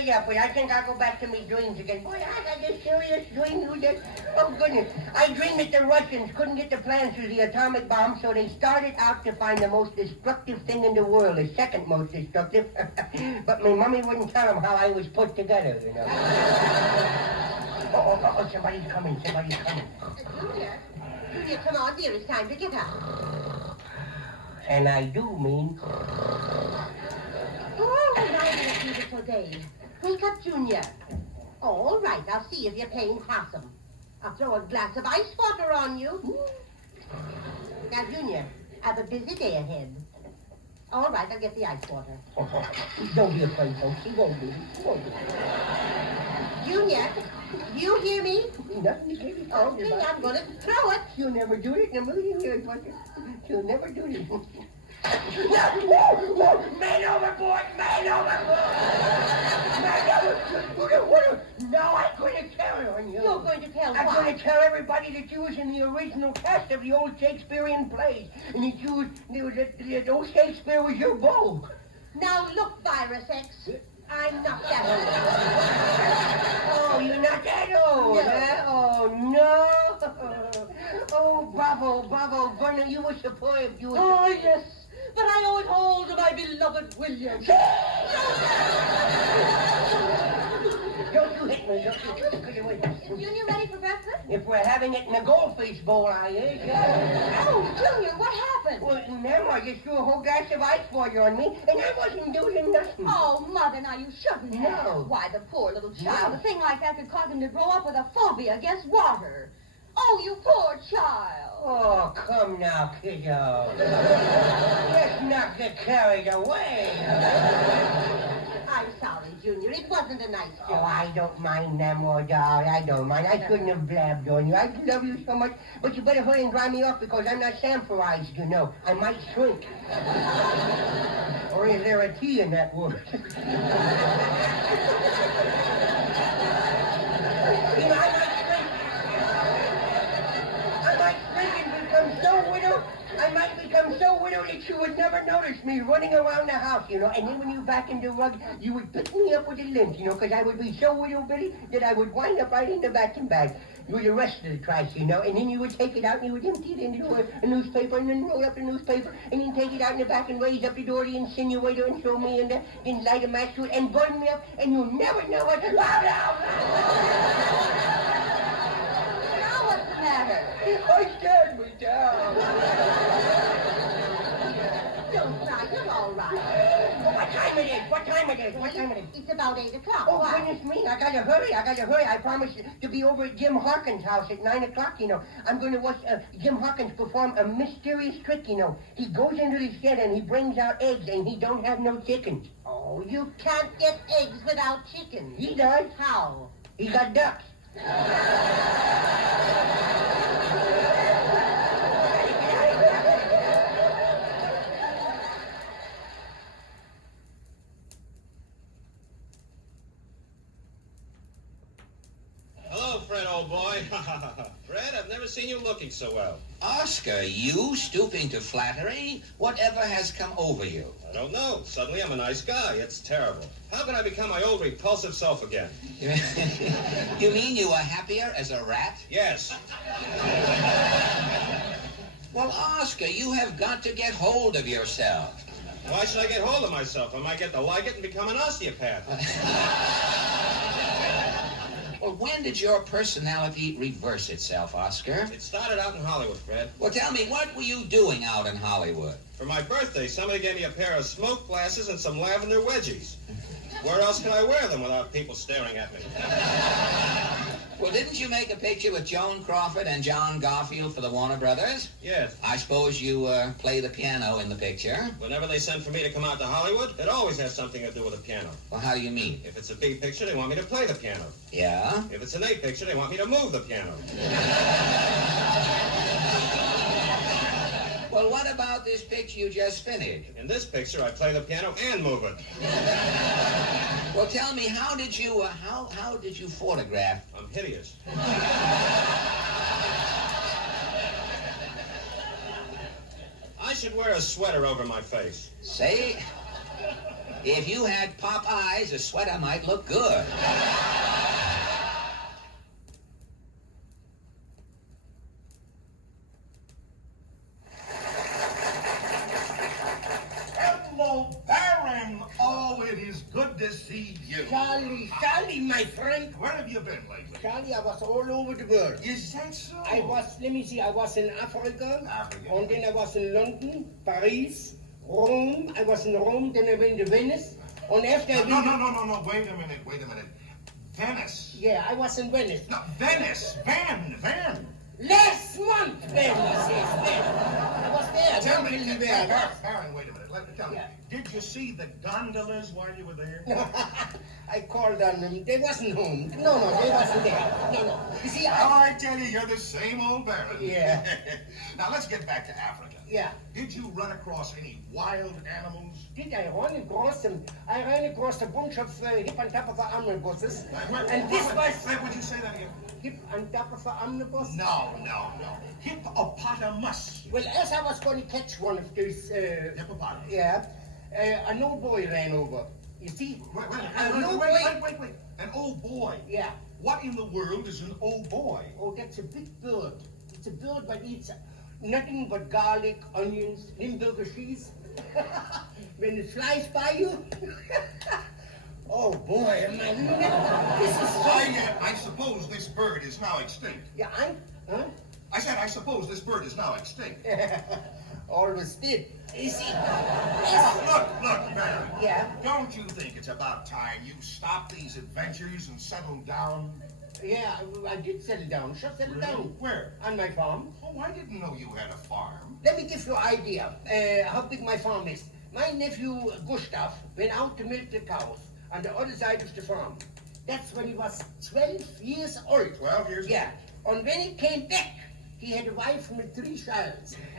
stay up, but I think I'll go back to me dreams again. Boy, I got this serious dream. Oh, goodness. I dreamed that the Russians couldn't get the plans for the atomic bomb, so they started out to find the most destructive thing in the world, the second most destructive. But my mommy wouldn't tell them how I was put together, you know. Oh, somebody's coming. Julia, come on, dear, it's time to get up. And I do mean... Oh, what a beautiful day. Wake up, Junior. All right, I'll see if you're playing possum. I'll throw a glass of ice water on you. Now, Junior, I have a busy day ahead. All right, I'll get the ice water. Don't be afraid, folks. She won't be. Junior, do you hear me? Nothing to get it. Okay, I'm going to throw it. She'll never do it in a million years, but she'll never do it. Man overboard! Now I'm going to tell on you. You're going to tell I'm what? going to tell everybody that you was in the original cast of the old Shakespearean plays, and that that old Shakespeare was your beau. Now look, Virus X, I'm not that Oh, you're not that old, No. huh? Oh, no. Oh, bravo, Vernon, you were superb. You were... Oh, yes, but I owe it all to my beloved William. Don't you hit me, don't you? Junior, ready for breakfast? If we're having it in a goldfish bowl, I is, yeah. Oh, Junior, what happened? Well, never, I just threw a whole glass of ice water on me, and I wasn't doing nothing. Oh, Mother, now you shouldn't have. No. Why, the poor little child. No. A thing like that could cause him to grow up with a phobia against water. Oh, you poor child. Oh, come now, kiddo. Let's not get carried away. I'm sorry, Junior. It wasn't a nice joke. Oh, I don't mind them, oh, darling. I don't mind. I shouldn't have blabbed on you. I love you so much. But you better hurry and dry me off because I'm not sanforized, you know. I might shrink. Or is there a T in that word? You know, I might shrink and become so widowed. I might become so widowed that you would never notice me running around the house, you know. And then when you back in the rug, you would pick me up with a limp, you know, because I would be so widowed, Billy, that I would wind up right in the vacuum bag with the rest of the trash, you know. And then you would take it out and you would empty it into a newspaper and then roll up the newspaper and then take it out in the back and raise up the door to the insinuator and throw me in there, then light a match to it and burn me up, and you'll never know it. Now what's the matter? I scared me down. Don't cry. You're all right. What time it is? It's about 8 o'clock. Oh, Why? goodness me, I gotta hurry. I promised to be over at Jim Harkins' house at 9 o'clock, you know. I'm going to watch Jim Harkins perform a mysterious trick, you know. He goes into the shed and he brings out eggs and he don't have no chickens. Oh, you can't get eggs without chickens. He does. How? He got ducks. Hello, Fred, old boy. Fred, I've never seen you looking so well. Oscar, you stooping to flattery? Whatever has come over you? I don't know. Suddenly I'm a nice guy. It's terrible. How can I become my old repulsive self again? You mean you are happier as a rat? Yes. Well, Oscar, you have got to get hold of yourself. Why should I get hold of myself? I might get to like it and become an osteopath. Well, when did your personality reverse itself, Oscar? It started out in Hollywood, Fred. Well, tell me, what were you doing out in Hollywood? For my birthday, somebody gave me a pair of smoke glasses and some lavender wedgies. Where else can I wear them without people staring at me? Well, didn't you make a picture with Joan Crawford and John Garfield for the Warner Brothers? Yes. I suppose you play the piano in the picture? Whenever they send for me to come out to Hollywood, it always has something to do with a piano. Well, how do you mean? If it's a B picture, they want me to play the piano. Yeah? If it's an A picture, they want me to move the piano. Well, what about this picture you just finished? In this picture, I play the piano and move it. Well, tell me, how did you photograph? I'm hideous. I should wear a sweater over my face. Say, If you had pop eyes, a sweater might look good. Hello, Baron. Oh, it is good to see you. Charlie, my friend. Where have you been lately? Charlie, I was all over the world. Is that so? I was in Africa. Africa. And then I was in London, Paris, Rome. I was in Rome, then I went to Venice. And after I No. Wait a minute. Venice. Yeah, I was in Venice. No, Venice. Van. Last month, Venice, yes, Venice. I was there. Tell me, Don't believe it. Baron, wait a minute. Let me tell Yeah. you. Did you see the gondolas while you were there? I called on them. They wasn't home. No, they wasn't there. No. You see, I tell you, you're the same old Baron. Yeah. Now, let's get back to Africa. Yeah. Did you run across any wild animals? Did I run across them? I ran across a bunch of hip on top of the omnibuses. And this was... Wait, would you say that again? Hip on top of the omnibus? No. Hippopotamus. Well, as I was going to catch one of these... Hippopotamus. Yeah. An old boy ran over. You see? Wait. Wait. An old boy? Yeah. What in the world is an old boy? Oh, that's a big bird. It's a bird that eats nothing but garlic, onions, Limburger cheese. When it flies by you... Oh, boy, am I... This is so... I suppose this bird is now extinct. Yeah, Huh? I said, I suppose this bird is now extinct. Always did. You see... Look, Baron. Yeah? Don't you think it's about time you stop these adventures and settle down? Yeah, I did settle down. Settle down. Where? On my farm. Oh, I didn't know you had a farm. Let me give you an idea how big my farm is. My nephew, Gustav, went out to milk the cows on the other side of the farm. That's when he was 12 years old. 12 years old? Yeah. And when he came back, he had a wife with 3 children.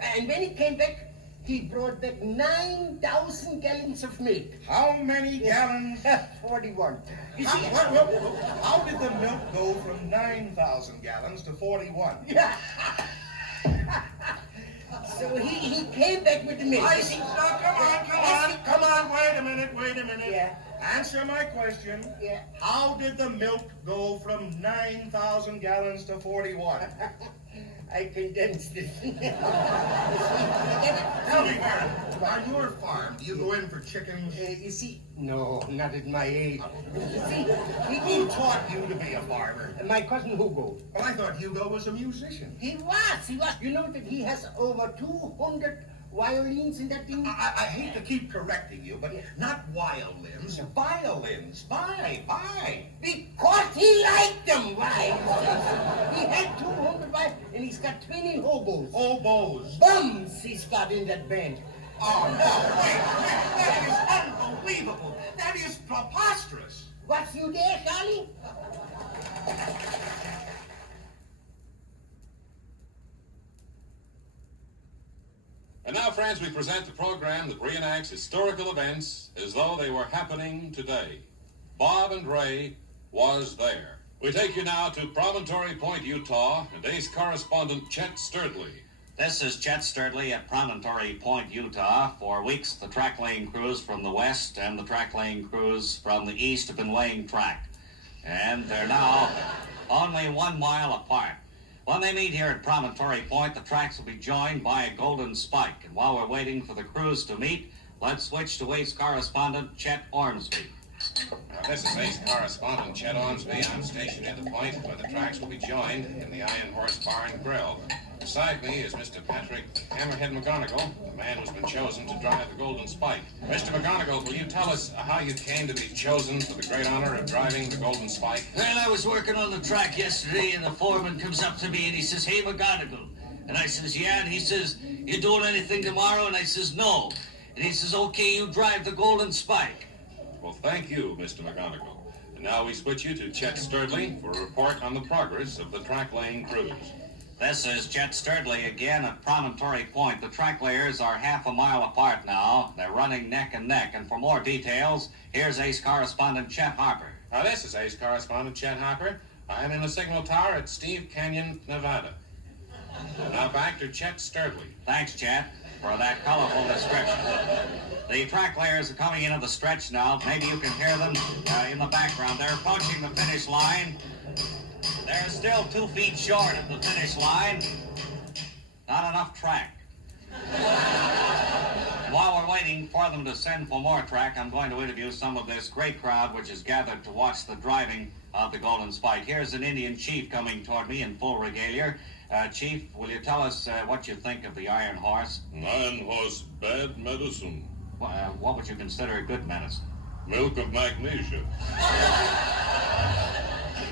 And when he came back, he brought back 9,000 gallons of milk. How many gallons? 41. You see, How did the milk go from 9,000 gallons to 41? so he came back with the milk. I see. Come on. Wait a minute. Yeah. Answer my question. Yeah. How did the milk go from 9,000 gallons to 41? I condensed it. Tell me, Baron, on your farm, do you go in for chickens? You see, no, not at my age. You see, Who taught you to be a farmer? my cousin Hugo. Well, I thought Hugo was a musician. He was. You know that he has over 200 violins in that thing? I hate to keep correcting you, but not violins, violins. Bye. Because he liked them, right? He had 200 violins, and he's got 20 hobos. Oboes. Bums he's got in that band. Oh, no, wait. That is unbelievable. That is preposterous. Was you there, Charlie? And now, friends, we present the program that reenacts historical events as though they were happening today. Bob and Ray was there. We take you now to Promontory Point, Utah, and ace correspondent Chet Sturdley. This is Chet Sturdley at Promontory Point, Utah. For weeks, the track laying crews from the west and the track laying crews from the east have been laying track. And they're now only 1 mile apart. When they meet here at Promontory Point, the tracks will be joined by a golden spike. And while we're waiting for the crews to meet, let's switch to ace correspondent Chet Ormsby. This is ace correspondent Chet Ormsby. I'm stationed at the point where the tracks will be joined in the Iron Horse Bar and Grill. Beside me is Mr. Patrick Hammerhead McGonigal, the man who's been chosen to drive the Golden Spike. Mr. McGonigal, will you tell us how you came to be chosen for the great honor of driving the Golden Spike? Well, I was working on the track yesterday, and the foreman comes up to me and he says, "Hey, McGonigal." And I says, "Yeah." And he says, "You doing anything tomorrow?" And I says, "No." And he says, "Okay, you drive the Golden Spike." Well, thank you, Mr. McGonigal. And now we switch you to Chet Sturdley for a report on the progress of the track-laying crews. This is Chet Sturdley again at Promontory Point. The track layers are half a mile apart now. They're running neck and neck. And for more details, here's ace correspondent Chet Harper. Now, this is ace correspondent Chet Harper. I'm in the signal tower at Steve Canyon, Nevada. Now back to Chet Sturdley. Thanks, Chet, for that colorful description. The track layers are coming into the stretch now. Maybe you can hear them in the background. They're approaching the finish line. They're still 2 feet short of the finish line. Not enough track. While we're waiting for them to send for more track, I'm going to interview some of this great crowd which is gathered to watch the driving of the Golden Spike. Here's an Indian chief coming toward me in full regalia. Chief, will you tell us what you think of the Iron Horse? Iron Horse, bad medicine. What would you consider good medicine? Milk of magnesia.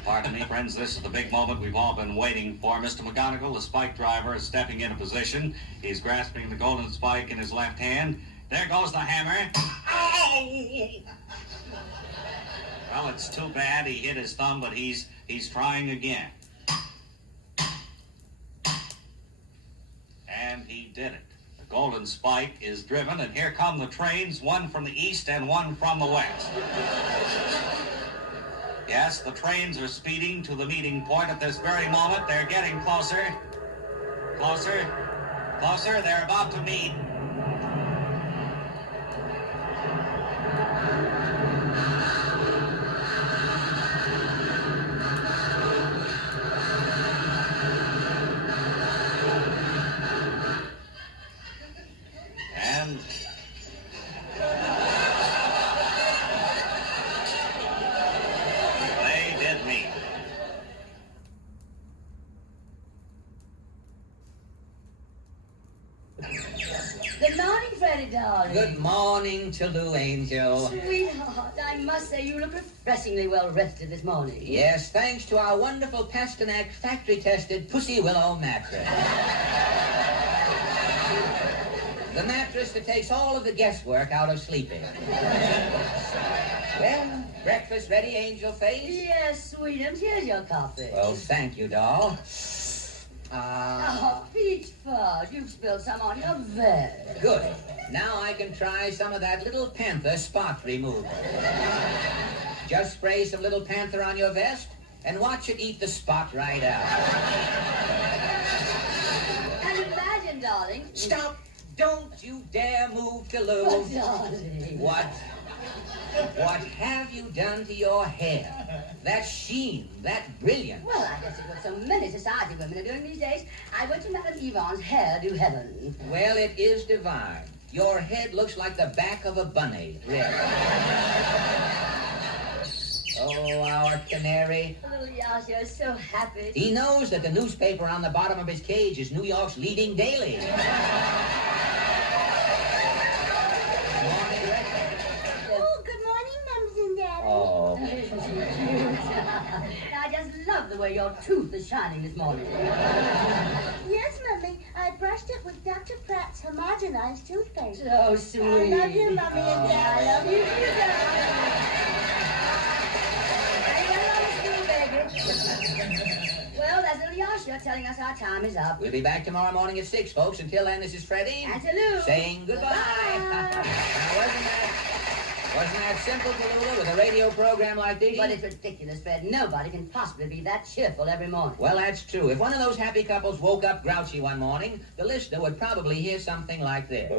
Pardon me, friends, this is the big moment we've all been waiting for. Mr. McGonagall, the spike driver, is stepping into position. He's grasping the Golden Spike in his left hand. There goes the hammer. Ow! Well, it's too bad he hit his thumb, but he's trying again. And he did it. The Golden Spike is driven, and here come the trains, one from the east and one from the west. Yes, the trains are speeding to the meeting point at this very moment. They're getting closer. Closer. Closer. They're about to meet. And they did meet. Good morning, Freddie, darling. Good morning, Tallulah, Angel. Sweetheart, I must say you look refreshingly well rested this morning. Yes, thanks to our wonderful Pasternak factory-tested Pussy Willow mattress. The mattress that takes all of the guesswork out of sleeping. Well, breakfast ready, Angel Face? Yes, sweetums, here's your coffee. Well, thank you, doll. Oh, peach fudge, you've spilled some on your bed. Good. Now I can try some of that Little Panther spot remover. Just spray some Little Panther on your vest and watch it eat the spot right out. And imagine, darling... Stop! Don't you dare move, Tallulah. Oh, darling. What have you done to your hair? That sheen, that brilliance. Well, I guess it's what so many society women are doing these days. I went to Madame Yvonne's hair do heaven. Well, it is divine. Your head looks like the back of a bunny, really. Oh, our canary. Little Yasha is so happy. He knows that the newspaper on the bottom of his cage is New York's leading daily. Oh, good morning, Mums and Daddy. Oh. I just love the way your tooth is shining this morning. Yes, Mummy. I brushed it with Dr. Pratt's homogenized toothpaste. So sweet. I love you, Mummy and Daddy. I love you too, darling. Well, that's little Yasha telling us our time is up. We'll be back tomorrow morning at 6, folks. Until then, this is Freddie. And Tallulah. Saying goodbye. Goodbye. Now, wasn't that simple, Tallulah, with a radio program like this? But it's ridiculous, Fred. Nobody can possibly be that cheerful every morning. Well, that's true. If one of those happy couples woke up grouchy one morning, the listener would probably hear something like this.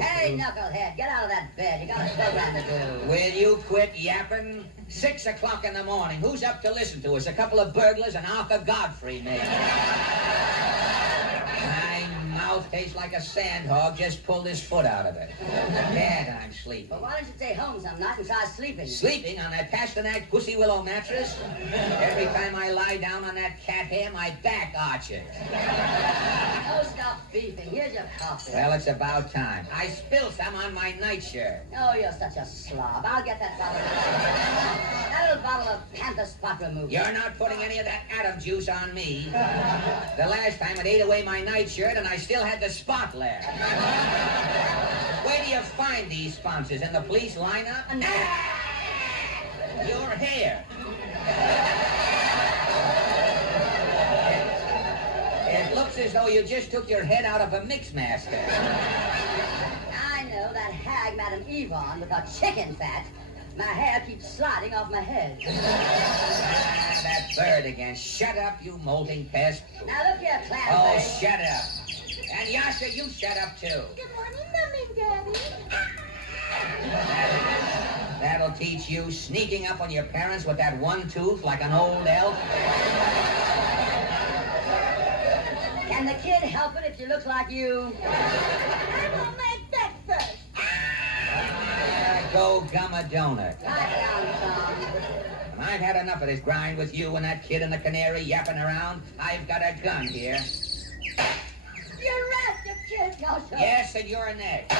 Hey, knucklehead, get out of that bed. You got a program to do. Will you quit yapping? 6 o'clock in the morning. Who's up to listen to us? A couple of burglars and Arthur Godfrey, maybe. My mouth tastes like a sandhog just pulled his foot out of it. Dad, I'm sleeping. Well, why don't you stay home some night and try sleeping? Sleeping on that Pasternak Pussy Willow mattress? Every time I lie down on that cat hair, my back arches. Oh, stop beefing. Here's your coffee. Well, it's about time. I spilled some on my nightshirt. Oh, you're such a slob. I'll get that bottle. That little bottle of Panther spot remover. You're not putting any of that Adam juice on me. The last time it ate away my nightshirt and I still had the spot left. Where do you find these sponsors? In the police lineup? Your hair. It looks as though you just took your head out of a mixmaster. I know that hag, Madame Yvonne, with her chicken fat. My hair keeps sliding off my head. That bird again. Shut up, you molting pest. Now look here, Clam. Oh, shut up. And Yasha, you shut up too. Good morning, Mummy and Daddy. teach you, sneaking up on your parents with that one tooth like an old elf. Can the kid help it if she looks like you? I will make that first. Go gum a donut. Lie down, Tom. I've had enough of this grind with you and that kid and the canary yapping around. I've got a gun here. You rat, you kid. Yes, and you're next.